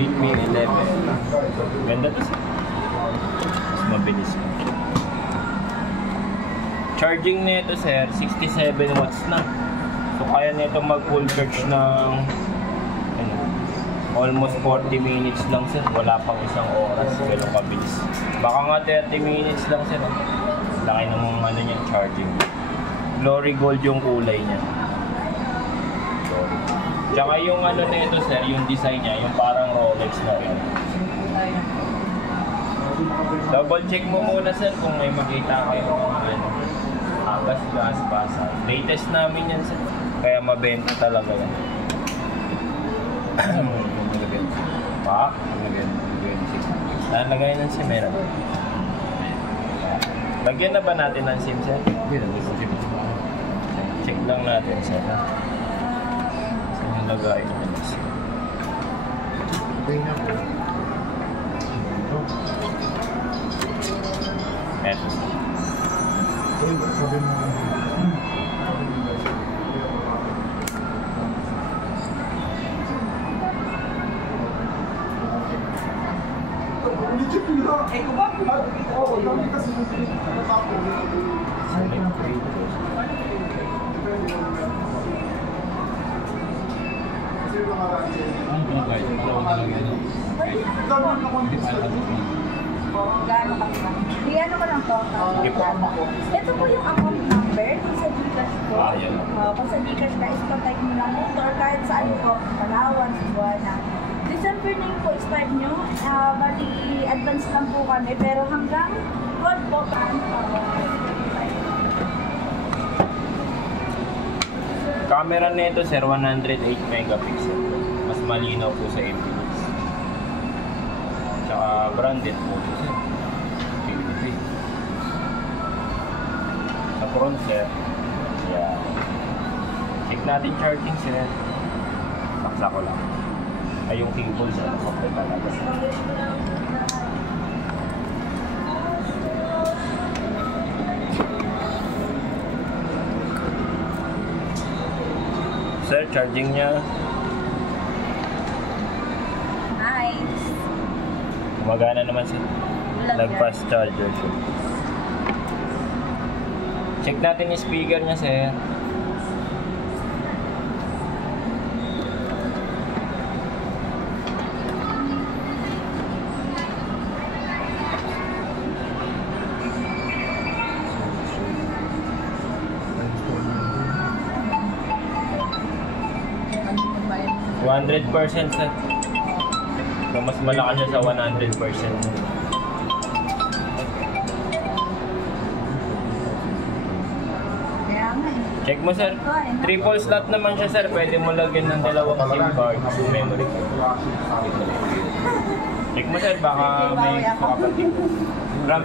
Realme 11. Ganda to sir. Mas mabilis mo. Charging nito sir, 67 watts na. So kaya nito mag full charge ng almost 40 minutes lang sir. Wala pang isang oras. Ganun kabilis. Baka nga 30 minutes lang sir. Laki ng ano niya, charging. Glory Gold yung kulay niya. Tsaka yung ano nito sir, yung design niya, yung parang Rolex na rin. Double check mo muna sir kung may makita kayo mga ano. Gas, basa. Latest namin yan sir. Kaya mabenta talaga yan. Pa? Lagay ng SIM meron. Lagyan na ba natin ng SIM sir? Check lang natin sir. Saan yung lagay ng SIM? Eto. Gaano ka ba? Iyan ko lang to. Ito po yung account number sa Gcash ko. Kung sa Gcash ka, is contact mo lang ito or kahit saan po, Palawan, Cebuana. December 9 po start nyo. Bali, advance lang po kami. Pero hanggang 12 po pa. Camera nito sir, 108 megapixel. Mas malinaw po sa Infinix. Tsaka branded po ito sir. Sa front sir, yeah. Check natin charging sir. Paksa ko lang. Ay yung cable sir, kapag talaga. Sir, charging niya. Nice. Gumagana naman sir. Nag-fast charger siya. Check natin yung speaker niya sir. %, sir. So, mas malaki siya sa 100%. Check mo sir. Triple slot naman siya sir. Pwede mo lagyan ng dalawang SIM card sa memory card. Check mo sir. Baka may kapatid. RAM.